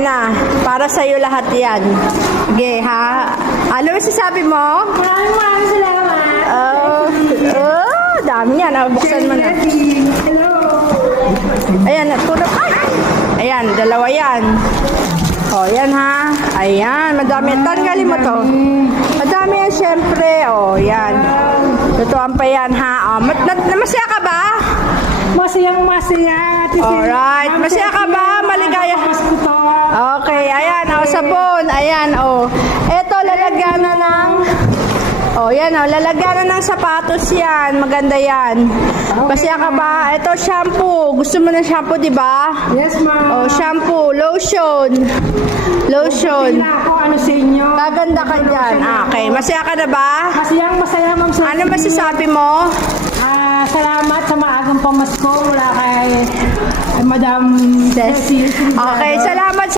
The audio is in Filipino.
Ayan na. Para sa'yo lahat yan. Okay, ha? Ano masasabi mo? Maraming salamat. Dami yan. Buksan mo na. Hello. Ayan, tulog. Ay! Ayan, dalawa yan. O, yan ha. Ayan, madami. Tanggalin mo to. Madami yan, syempre. O, yan. Tutuan pa yan, ha. O, masaya ka ba? Masayang masaya. Alright. Masaya ka ba? Maligaya. Okay, ayan. O, sabon. Ayan, o. Eto, lalagyan na ng... O, yan, o. Lalagyan na ng sapatos yan. Maganda yan. Masaya ka ba? Eto, shampoo. Gusto mo ng shampoo, di ba? Yes, ma'am. O, shampoo. Lotion. Lotion. Pila ako ano sa inyo. Gaganda ka dyan. Okay. Masaya ka na ba? Masayang masaya, ma'am. Ano masasabi mo? Salamat sa maagang pamasko mula kay Madam Yes. Jessie. Okay, salamat.